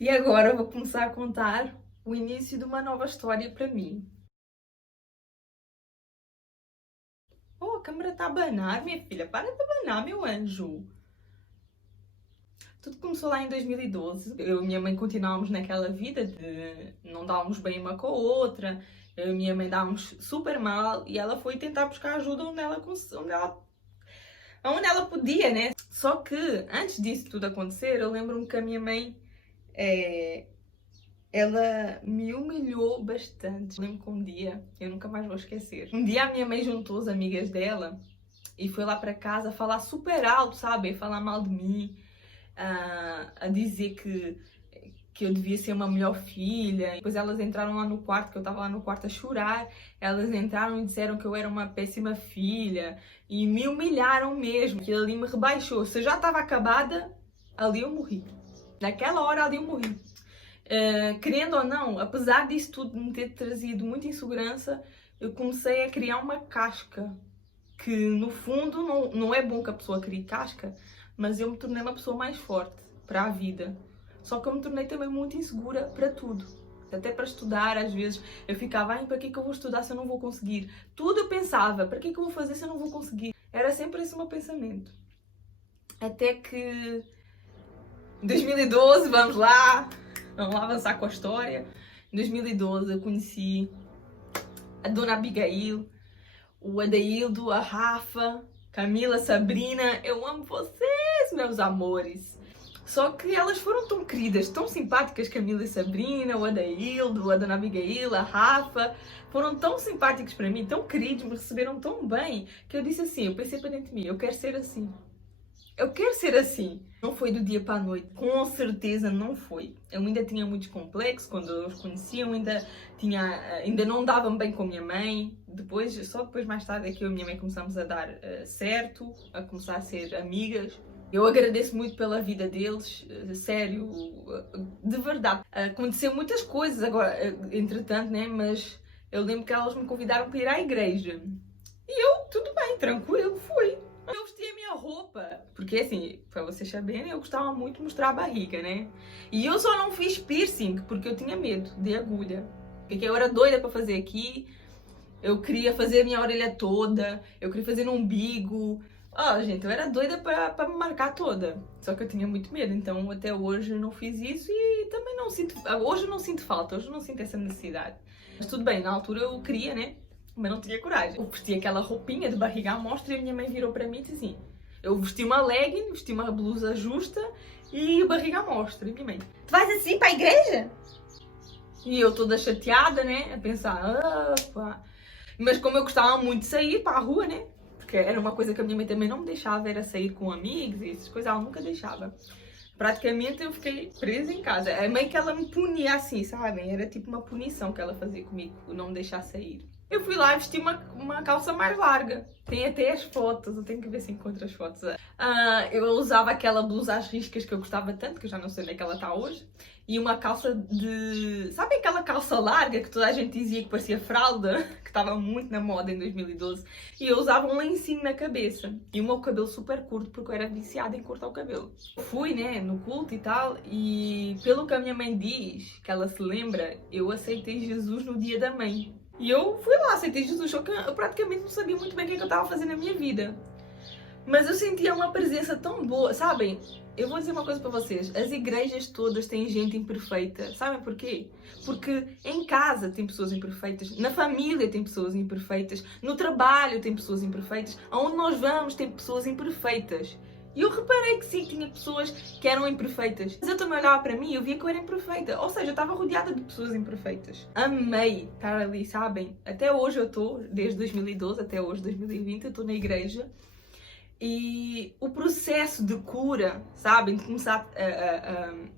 E agora vou começar a contar o início de uma nova história para mim. Oh, a câmera está a abanar, minha filha. Para de abanar, meu anjo. Tudo começou lá em 2012. Eu e minha mãe continuávamos naquela vida de não darmos bem uma com a outra. Eu e minha mãe dávamos super mal e ela foi tentar buscar ajuda onde ela podia, né? Só que antes disso tudo acontecer, eu lembro-me que a minha mãe ela me humilhou bastante. Lembro que um dia, eu nunca mais vou esquecer. Um dia a minha mãe juntou as amigas dela e foi lá para casa falar super alto, sabe? A falar mal de mim, a dizer que eu devia ser uma melhor filha. Depois elas entraram lá no quarto, que eu estava lá no quarto a chorar. Elas entraram e disseram que eu era uma péssima filha e me humilharam mesmo. Aquilo ali me rebaixou. Se eu já estava acabada, ali eu morri. Naquela hora ali eu morri. Querendo ou não, apesar disso tudo me ter trazido muita insegurança, eu comecei a criar uma casca. Que no fundo não é bom que a pessoa crie casca, mas eu me tornei uma pessoa mais forte para a vida. Só que eu me tornei também muito insegura para tudo. Até para estudar, às vezes eu ficava, ai, para que é que eu vou estudar se eu não vou conseguir? Tudo eu pensava, para que é que eu vou fazer se eu não vou conseguir? Era sempre esse o meu pensamento. Até que 2012, vamos lá avançar com a história. Em 2012 eu conheci a Dona Abigail, o Adeildo, a Rafa, Camila, Sabrina. Eu amo vocês, meus amores. Só que elas foram tão queridas, tão simpáticas, Camila e Sabrina, o Adeildo, a Dona Abigail, a Rafa. Foram tão simpáticos para mim, tão queridos, me receberam tão bem, que eu disse assim, eu pensei para dentro de mim, eu quero ser assim. Eu quero ser assim. Não foi do dia para a noite. Com certeza não foi. Eu ainda tinha muitos complexos quando eu os conhecia. Eu ainda não dava-me bem com a minha mãe. Só depois mais tarde é que eu e a minha mãe começamos a dar certo, a começar a ser amigas. Eu agradeço muito pela vida deles, sério, de verdade. Aconteceu muitas coisas agora, entretanto, né? Mas eu lembro que elas me convidaram para ir à igreja. E eu, tudo bem, tranquilo, fui. Eu vesti a minha roupa. Porque assim, para vocês saberem, eu gostava muito de mostrar a barriga, né? E eu só não fiz piercing porque eu tinha medo de agulha. Porque eu era doida para fazer aqui. Eu queria fazer a minha orelha toda. Eu queria fazer no umbigo. Gente, eu era doida para me marcar toda. Só que eu tinha muito medo. Então até hoje eu não fiz isso e também não sinto. Hoje eu não sinto falta. Hoje eu não sinto essa necessidade. Mas tudo bem, na altura eu queria, né? Mas não tinha coragem. Eu vesti aquela roupinha de barriga à mostra e a minha mãe virou para mim e disse assim: eu vesti uma legging, vesti uma blusa justa e barriga à mostra. E minha mãe: tu vais assim para a igreja? E eu toda chateada, né? A pensar: opa. Mas como eu gostava muito de sair para a rua, né? Porque era uma coisa que a minha mãe também não me deixava, era sair com amigos e essas coisas, ela nunca deixava. Praticamente eu fiquei presa em casa. É meio que ela me punia assim, sabem? Era tipo uma punição que ela fazia comigo, não me deixar sair. Eu fui lá e vesti uma calça mais larga. Tem até as fotos, eu tenho que ver se encontro as fotos. Eu usava aquela blusa às riscas que eu gostava tanto, que eu já não sei onde é que ela está hoje. E uma calça de... Sabe aquela calça larga que toda a gente dizia que parecia fralda? Que estava muito na moda em 2012. E eu usava um lencinho na cabeça. E o meu cabelo super curto, porque eu era viciada em cortar o cabelo. Eu fui, né, no culto e tal, e pelo que a minha mãe diz, que ela se lembra, eu aceitei Jesus no dia da mãe. E eu fui lá, aceitei Jesus, só que eu praticamente não sabia muito bem o que eu estava fazendo na minha vida. Mas eu sentia uma presença tão boa, sabem? Eu vou dizer uma coisa para vocês, as igrejas todas têm gente imperfeita, sabem porquê? Porque em casa tem pessoas imperfeitas, na família tem pessoas imperfeitas, no trabalho tem pessoas imperfeitas, aonde nós vamos tem pessoas imperfeitas. E eu reparei que sim, tinha pessoas que eram imperfeitas. Mas eu também olhava para mim e eu via que eu era imperfeita. Ou seja, eu estava rodeada de pessoas imperfeitas. Amei estar ali, sabem? Até hoje eu estou, desde 2012 até hoje, 2020, eu estou na igreja. E o processo de cura, sabem, de começar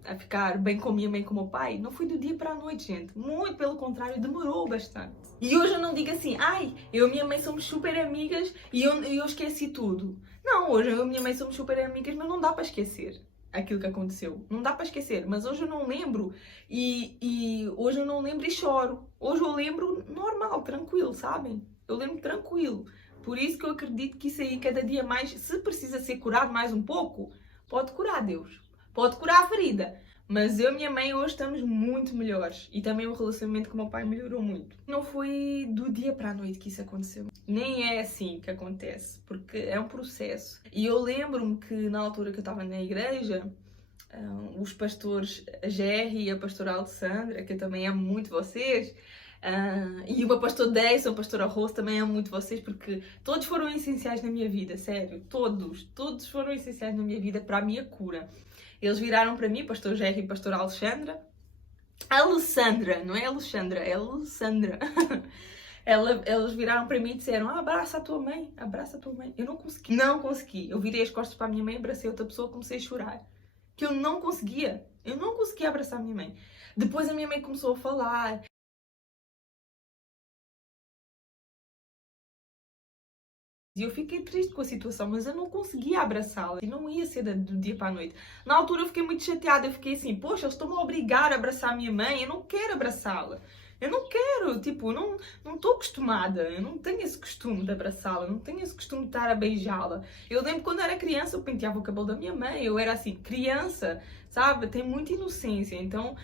a ficar bem com a minha mãe e com o meu pai, não foi do dia para a noite, gente. Muito pelo contrário, demorou bastante. E hoje eu não digo assim, ai, eu e a minha mãe somos super amigas e eu esqueci tudo. Não, hoje eu e a minha mãe somos super amigas, mas não dá para esquecer aquilo que aconteceu. Não dá para esquecer, mas hoje eu não lembro e hoje eu não lembro e choro. Hoje eu lembro normal, tranquilo, sabem? Eu lembro tranquilo. Por isso que eu acredito que isso aí, cada dia mais, se precisa ser curado mais um pouco, pode curar, Deus. Pode curar a ferida. Mas eu e minha mãe hoje estamos muito melhores. E também o relacionamento com o meu pai melhorou muito. Não foi do dia para a noite que isso aconteceu. Nem é assim que acontece, porque é um processo. E eu lembro-me que na altura que eu estava na igreja, os pastores, a Jerry e a pastora Alessandra, que eu também amo muito vocês, e o meu pastor Deison, a pastora Rose, também amo muito vocês, porque todos foram essenciais na minha vida, sério. Todos foram essenciais na minha vida para a minha cura. Eles viraram para mim, pastor Jerry e pastora Alexandra. Alessandra, não é Alexandra, é Alessandra. Eles viraram para mim e disseram: abraça a tua mãe, abraça a tua mãe. Eu não consegui. Eu virei as costas para a minha mãe, abracei outra pessoa e comecei a chorar. Que eu não conseguia abraçar a minha mãe. Depois a minha mãe começou a falar. E eu fiquei triste com a situação, mas eu não conseguia abraçá-la. E não ia ser do dia para a noite. Na altura eu fiquei muito chateada. Eu fiquei assim, poxa, eles estão-me a obrigar a abraçar a minha mãe. Eu não quero abraçá-la. Eu não quero, tipo, não estou acostumada. Eu não tenho esse costume de abraçá-la. Não tenho esse costume de estar a beijá-la. Eu lembro quando eu era criança, eu penteava o cabelo da minha mãe. Eu era assim, criança, sabe? Tem muita inocência. Então,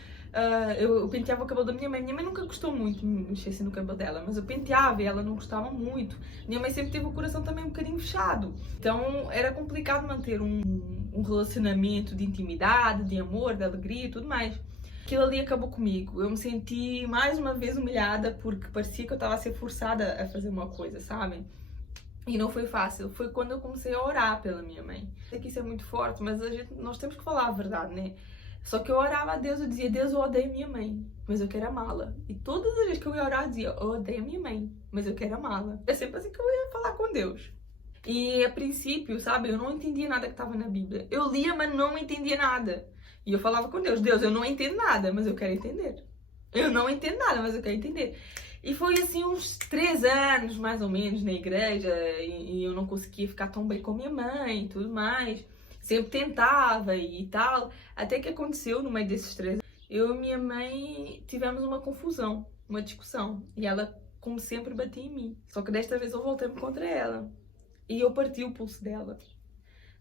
eu penteava o cabelo da minha mãe. Minha mãe nunca gostou muito de mexer assim no cabelo dela, mas eu penteava e ela não gostava muito. Minha mãe sempre teve o coração também um bocadinho fechado. Então era complicado manter um relacionamento de intimidade, de amor, de alegria e tudo mais. Aquilo ali acabou comigo. Eu me senti mais uma vez humilhada porque parecia que eu estava a ser forçada a fazer uma coisa, sabem? E não foi fácil. Foi quando eu comecei a orar pela minha mãe. Sei que isso é muito forte, mas nós temos que falar a verdade, né? Só que eu orava a Deus, eu dizia: Deus, eu odeio minha mãe, mas eu quero amá-la. E todas as vezes que eu ia orar, eu dizia: eu odeio minha mãe, mas eu quero amá-la. É sempre assim que eu ia falar com Deus. E a princípio, sabe, eu não entendia nada que estava na Bíblia. Eu lia, mas não entendia nada. E eu falava com Deus: Deus, eu não entendo nada, mas eu quero entender. Eu não entendo nada, mas eu quero entender. E foi assim uns 3 anos, mais ou menos, na igreja, e eu não conseguia ficar tão bem com minha mãe e tudo mais. Sempre tentava e tal, até que aconteceu, no meio desses 3 anos, eu e minha mãe tivemos uma confusão, uma discussão. E ela, como sempre, batia em mim. Só que desta vez eu voltei-me contra ela. E eu parti o pulso dela.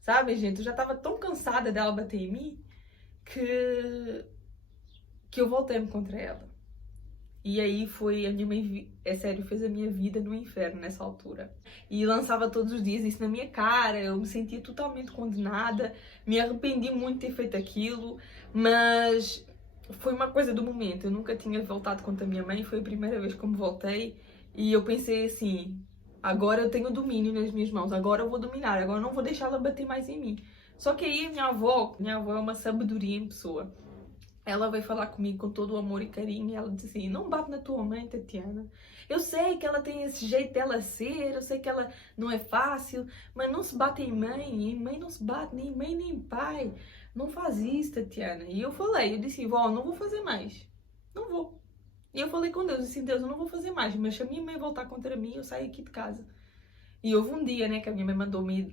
Sabe, gente, eu já estava tão cansada dela bater em mim que eu voltei-me contra ela. E aí foi, a minha mãe, é sério, fez a minha vida no inferno nessa altura. E lançava todos os dias isso na minha cara, eu me sentia totalmente condenada, me arrependi muito de ter feito aquilo, mas foi uma coisa do momento. Eu nunca tinha voltado contra a minha mãe, foi a primeira vez que eu me voltei e eu pensei assim: agora eu tenho domínio nas minhas mãos, agora eu vou dominar, agora eu não vou deixar ela bater mais em mim. Só que aí minha avó é uma sabedoria em pessoa. Ela veio falar comigo com todo o amor e carinho e ela disse assim: não bate na tua mãe, Tatiana. Eu sei que ela tem esse jeito dela ser, eu sei que ela não é fácil, mas não se bate em mãe não se bate nem em mãe nem em pai. Não faz isso, Tatiana. E eu disse: vó, não vou fazer mais. Não vou. E eu falei com Deus, disse: Deus, eu não vou fazer mais, mas se a minha mãe voltar contra mim, eu saio aqui de casa. E houve um dia, né, que a minha mãe mandou-me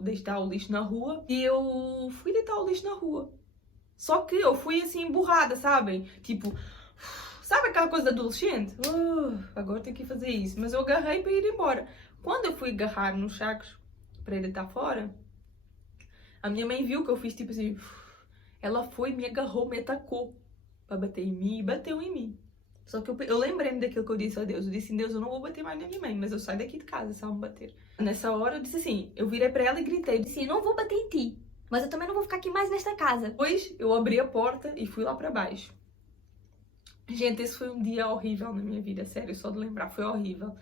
deitar o lixo na rua e eu fui deitar o lixo na rua. Só que eu fui assim emburrada, sabem? Tipo, sabe aquela coisa de adolescente? Agora tenho que fazer isso. Mas eu agarrei para ir embora. Quando eu fui agarrar nos sacos para ir deitar fora, a minha mãe viu que eu fiz tipo assim. Ela foi, me agarrou, me atacou para bater em mim e bateu em mim. Só que eu lembrei-me daquilo que eu disse a Deus. Eu disse: Deus, eu não vou bater mais na minha mãe, mas eu saio daqui de casa se ela me bater. Nessa hora eu disse assim, eu virei para ela e gritei. Eu disse: não vou bater em ti, mas eu também não vou ficar aqui mais nesta casa. Depois eu abri a porta e fui lá para baixo. Gente, esse foi um dia horrível na minha vida, sério, só de lembrar, foi horrível.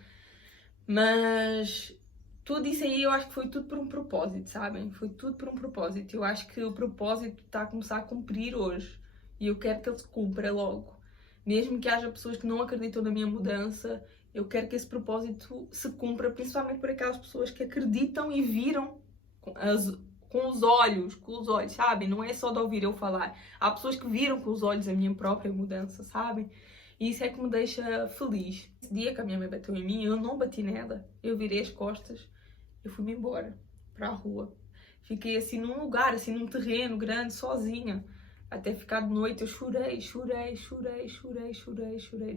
Mas tudo isso aí eu acho que foi tudo por um propósito, sabem? Foi tudo por um propósito. Eu acho que o propósito está a começar a cumprir hoje. E eu quero que ele se cumpra logo. Mesmo que haja pessoas que não acreditam na minha mudança, eu quero que esse propósito se cumpra, principalmente por aquelas pessoas que acreditam e viram com os olhos, sabem? Não é só de ouvir eu falar. Há pessoas que viram com os olhos a minha própria mudança, sabem? E isso é que me deixa feliz. Esse dia que a minha mãe bateu em mim, eu não bati nela. Eu virei as costas, eu fui-me embora para a rua. Fiquei assim num lugar, assim num terreno grande, sozinha. Até ficar de noite, eu chorei.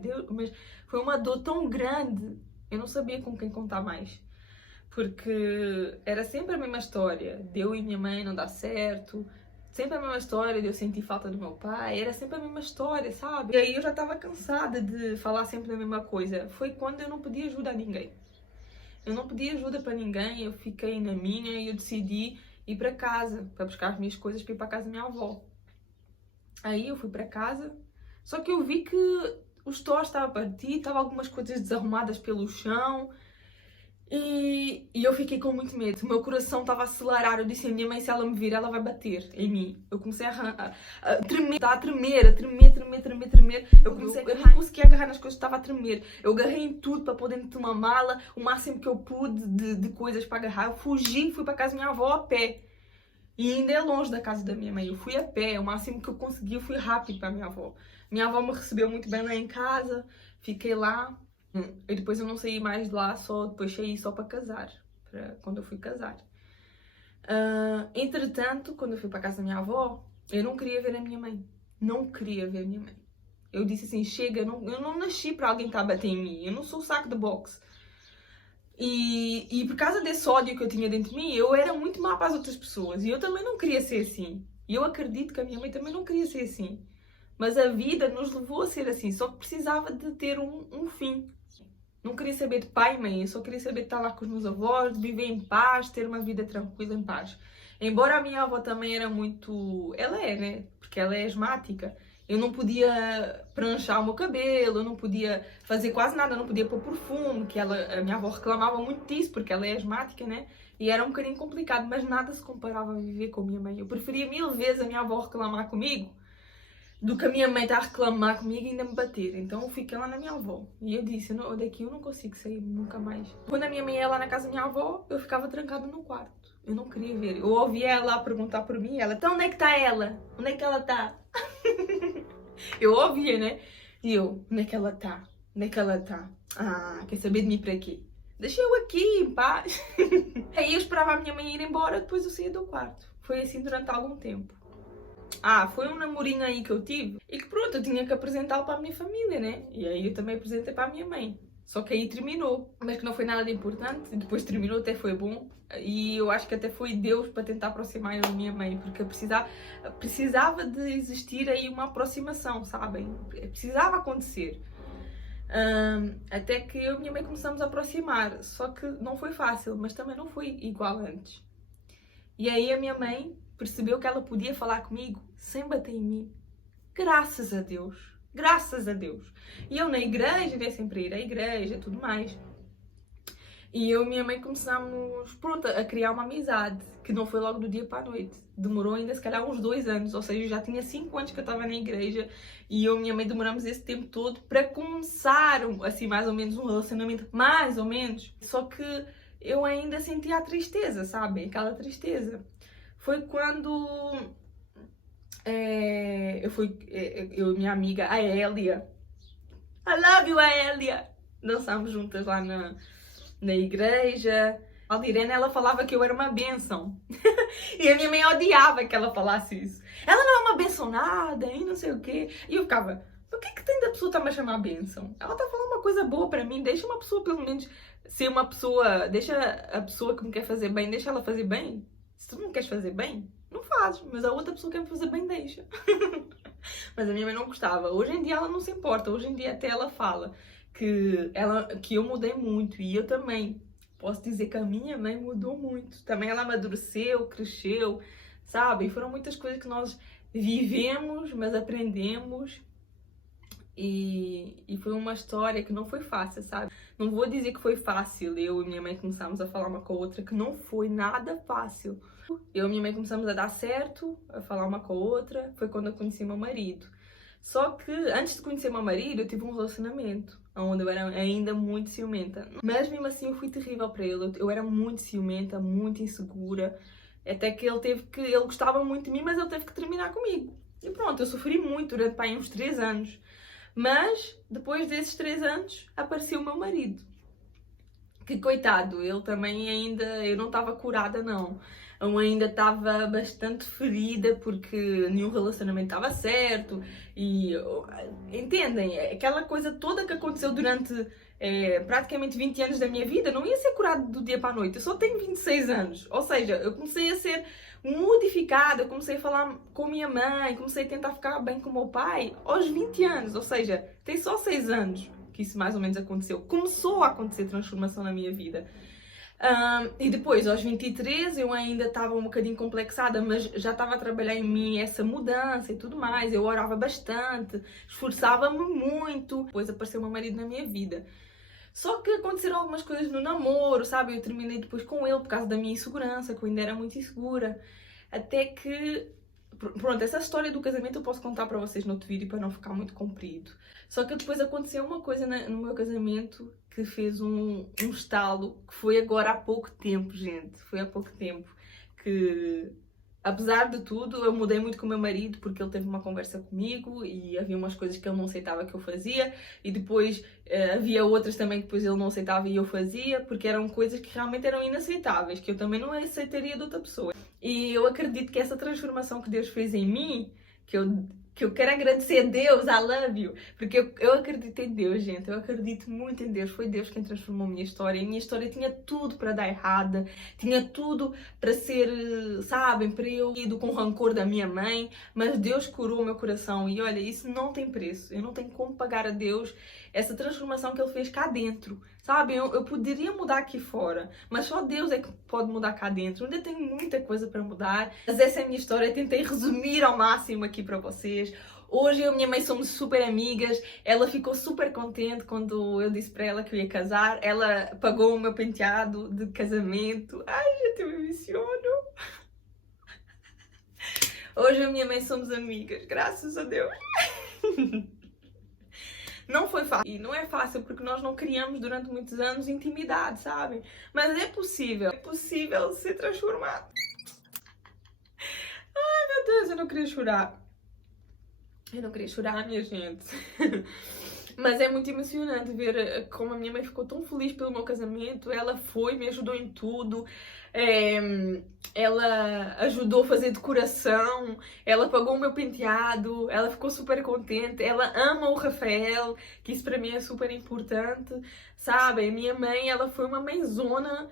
Deus, mas foi uma dor tão grande, eu não sabia com quem contar mais. Porque era sempre a mesma história. De eu e minha mãe não dá certo, Sempre a mesma história de eu sentir falta do meu pai, era sempre a mesma história, sabe? E aí eu já estava cansada de falar sempre a mesma coisa. Foi quando eu não podia ajudar ninguém. Eu não pedi ajuda para ninguém, eu fiquei na minha e eu decidi ir para casa, para buscar as minhas coisas para ir para casa da minha avó. Aí eu fui para casa, só que eu vi que o store estava partido, estava algumas coisas desarrumadas pelo chão e eu fiquei com muito medo. O meu coração estava a acelerar. Eu disse à minha mãe, se ela me vir, ela vai bater em mim. Eu comecei a tremer, a tremer. Eu não conseguia agarrar nas coisas, estava a tremer. Eu agarrei em tudo para pôr dentro de uma mala, o máximo que eu pude de coisas para agarrar. Eu fugi, fui para casa da minha avó a pé. E ainda é longe da casa da minha mãe. Eu fui a pé, o máximo que eu consegui, eu fui rápido para a minha avó. Minha avó me recebeu muito bem lá em casa, fiquei lá. E depois eu não saí mais de lá, depois saí só para casar, quando eu fui casar. Entretanto, quando eu fui para a casa da minha avó, eu não queria ver a minha mãe. Não queria ver a minha mãe. Eu disse assim, chega, eu não nasci para alguém estar a bater em mim. Eu não sou saco de boxe. E por causa desse ódio que eu tinha dentro de mim, eu era muito má para as outras pessoas. E eu também não queria ser assim. E eu acredito que a minha mãe também não queria ser assim. Mas a vida nos levou a ser assim. Só que precisava de ter um fim. Não queria saber de pai e mãe. Eu só queria saber de estar lá com os meus avós, de viver em paz, ter uma vida tranquila, em paz. Embora a minha avó também era muito... Ela é, né? Porque ela é asmática. Eu não podia pranchar o meu cabelo, eu não podia fazer quase nada, eu não podia pôr perfume, que a minha avó reclamava muito disso, porque ela é asmática, né? E era um bocadinho complicado, mas nada se comparava a viver com a minha mãe. Eu preferia 1000 vezes a minha avó reclamar comigo do que a minha mãe estar a reclamar comigo e ainda me bater. Então eu fiquei lá na minha avó. E eu disse, daqui eu não consigo sair nunca mais. Quando a minha mãe ia lá na casa da minha avó, eu ficava trancada no quarto. Eu não queria ver. Eu ouvia ela a perguntar por mim, então onde é que está ela? Onde é que ela está? Eu ouvia, né? E eu, onde é que ela está? Onde é que ela está? Ah, quer saber de mim para quê? Deixa eu aqui, em paz. Aí eu esperava a minha mãe ir embora, depois eu saía do quarto. Foi assim durante algum tempo. Foi um namorinho aí que eu tive e que pronto, eu tinha que apresentá-lo para a minha família, né? E aí eu também apresentei para a minha mãe. Só que aí terminou, mas que não foi nada de importante, depois terminou, até foi bom. E eu acho que até foi Deus para tentar aproximar eu da minha mãe, porque eu precisava de existir aí uma aproximação, sabem? Precisava acontecer. Até que eu e minha mãe começamos a aproximar, só que não foi fácil, mas também não foi igual antes. E aí a minha mãe percebeu que ela podia falar comigo sem bater em mim. Graças a Deus. Graças a Deus. E eu na igreja, né, sempre ir à igreja e tudo mais. E eu e minha mãe começámos, pronto, a criar uma amizade, que não foi logo do dia para a noite. Demorou ainda, se calhar, uns 2 anos, ou seja, eu já tinha 5 anos que eu estava na igreja e eu e minha mãe demoramos esse tempo todo para começar, assim, mais ou menos um relacionamento, mais ou menos. Só que eu ainda sentia a tristeza, sabe? Aquela tristeza. Foi quando eu e minha amiga, a Hélia, I love you, a Hélia, dançámos juntas lá na igreja. A Aldirene, ela falava que eu era uma bênção. E a minha mãe odiava que ela falasse isso. Ela não é uma bênção nada, e não sei o quê. E eu ficava, o que é que tem da pessoa estar-me a chamar bênção? Ela está a falar uma coisa boa para mim, deixa uma pessoa pelo menos ser uma pessoa, deixa a pessoa que me quer fazer bem, deixa ela fazer bem. Se tu não queres fazer bem, não fazes, mas a outra pessoa que quer me fazer bem, deixa. Mas a minha mãe não gostava. Hoje em dia ela não se importa, hoje em dia até ela fala que eu mudei muito e eu também. Posso dizer que a minha mãe mudou muito. Também ela amadureceu, cresceu, sabe? E foram muitas coisas que nós vivemos, mas aprendemos. E foi uma história que não foi fácil, sabe? Não vou dizer que foi fácil. Eu e minha mãe começámos a falar uma com a outra, que não foi nada fácil. Eu e minha mãe começamos a dar certo, a falar uma com a outra. Foi quando eu conheci meu marido. Só que antes de conhecer meu marido, eu tive um relacionamento onde eu era ainda muito ciumenta. Mas mesmo assim eu fui terrível para ele. Eu era muito ciumenta, muito insegura. Até que ele gostava muito de mim, mas ele teve que terminar comigo. E pronto, eu sofri muito durante pá, uns 3 anos. Mas depois desses 3 anos apareceu o meu marido. Que coitado, ele também ainda... Eu não estava curada, não. eu ainda estava bastante ferida porque nenhum relacionamento estava certo e entendem, aquela coisa toda que aconteceu durante praticamente 20 anos da minha vida não ia ser curado do dia para a noite. Eu só tenho 26 anos, ou seja, eu comecei a ser modificada, eu comecei a falar com a minha mãe, comecei a tentar ficar bem com o meu pai aos 20 anos, ou seja, tem só 6 anos que isso mais ou menos aconteceu. Começou a acontecer transformação na minha vida. E depois, aos 23, eu ainda estava um bocadinho complexada, mas já estava a trabalhar em mim essa mudança e tudo mais. Eu orava bastante, esforçava-me muito. Depois apareceu o meu marido na minha vida. Só que aconteceram algumas coisas no namoro, sabe? Eu terminei depois com ele por causa da minha insegurança, que eu ainda era muito insegura. Até que... Pronto, essa história do casamento eu posso contar para vocês no outro vídeo para não ficar muito comprido. Só que depois aconteceu uma coisa no meu casamento que fez um estalo, que foi agora há pouco tempo, gente. Foi há pouco tempo que... Apesar de tudo, eu mudei muito com o meu marido porque ele teve uma conversa comigo e havia umas coisas que ele não aceitava que eu fazia e depois havia outras também que depois ele não aceitava e eu fazia porque eram coisas que realmente eram inaceitáveis, que eu também não aceitaria de outra pessoa. E eu acredito que essa transformação que Deus fez em mim, que eu quero agradecer a Deus, I love you, porque eu acredito em Deus, gente, eu acredito muito em Deus, foi Deus quem transformou a minha história, e a minha história tinha tudo para dar errada, tinha tudo para ser, sabem, para eu ir com o rancor da minha mãe, mas Deus curou o meu coração, e olha, isso não tem preço, eu não tenho como pagar a Deus essa transformação que Ele fez cá dentro, sabe, eu poderia mudar aqui fora, mas só Deus é que pode mudar cá dentro, eu ainda tenho muita coisa para mudar, mas essa é a minha história, eu tentei resumir ao máximo aqui para vocês. Hoje eu e minha mãe somos super amigas, ela ficou super contente quando eu disse para ela que eu ia casar, ela pagou o meu penteado de casamento, ai, gente, eu me emociono. Hoje eu e minha mãe somos amigas, graças a Deus. Não foi fácil, e não é fácil porque nós não criamos durante muitos anos intimidade, sabem? Mas é possível ser transformado. Ai, meu Deus, eu não queria chorar. Eu não queria chorar, minha gente. Mas é muito emocionante ver como a minha mãe ficou tão feliz pelo meu casamento. Ela foi, me ajudou em tudo. Ela ajudou a fazer decoração. Ela pagou o meu penteado. Ela ficou super contente. Ela ama o Rafael, que isso para mim é super importante. Sabe? A minha mãe, ela foi uma mãezona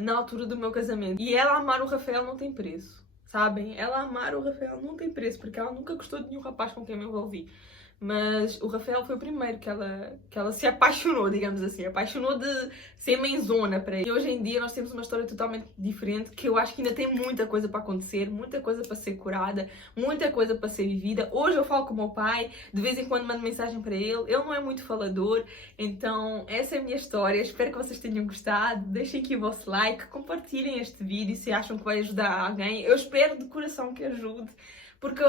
na altura do meu casamento. E ela amar o Rafael não tem preço. Sabem? Ela amar o Rafael não tem preço, porque ela nunca gostou de nenhum rapaz com quem eu me envolvi. Mas o Rafael foi o primeiro que ela se apaixonou, digamos assim. Apaixonou de ser mãezona para ele. E hoje em dia nós temos uma história totalmente diferente, que eu acho que ainda tem muita coisa para acontecer, muita coisa para ser curada, muita coisa para ser vivida. Hoje eu falo com o meu pai, de vez em quando mando mensagem para ele. Ele não é muito falador, então essa é a minha história. Espero que vocês tenham gostado. Deixem aqui o vosso like, compartilhem este vídeo se acham que vai ajudar alguém. Eu espero de coração que ajude. Porque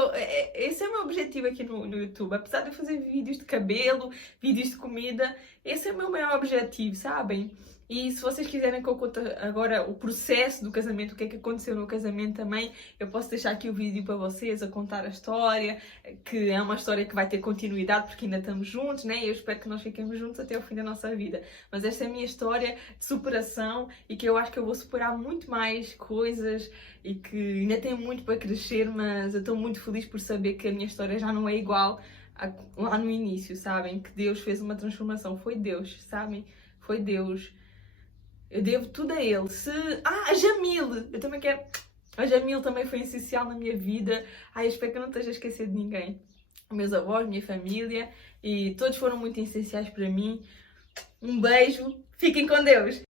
esse é o meu objetivo aqui no YouTube. Apesar de eu fazer vídeos de cabelo, vídeos de comida, esse é o meu maior objetivo, sabem? E se vocês quiserem que eu conte agora o processo do casamento, o que é que aconteceu no casamento também, eu posso deixar aqui o vídeo para vocês, a contar a história, que é uma história que vai ter continuidade porque ainda estamos juntos, né? E eu espero que nós fiquemos juntos até o fim da nossa vida. Mas esta é a minha história de superação e que eu acho que eu vou superar muito mais coisas e que ainda tenho muito para crescer, mas eu estou muito feliz por saber que a minha história já não é igual lá no início, sabem? Que Deus fez uma transformação, foi Deus, sabem? Foi Deus. Eu devo tudo a ele. A Jamil! Eu também quero... A Jamil também foi essencial na minha vida. Ai, eu espero que eu não esteja a esquecer de ninguém. Meus avós, minha família. E todos foram muito essenciais para mim. Um beijo. Fiquem com Deus!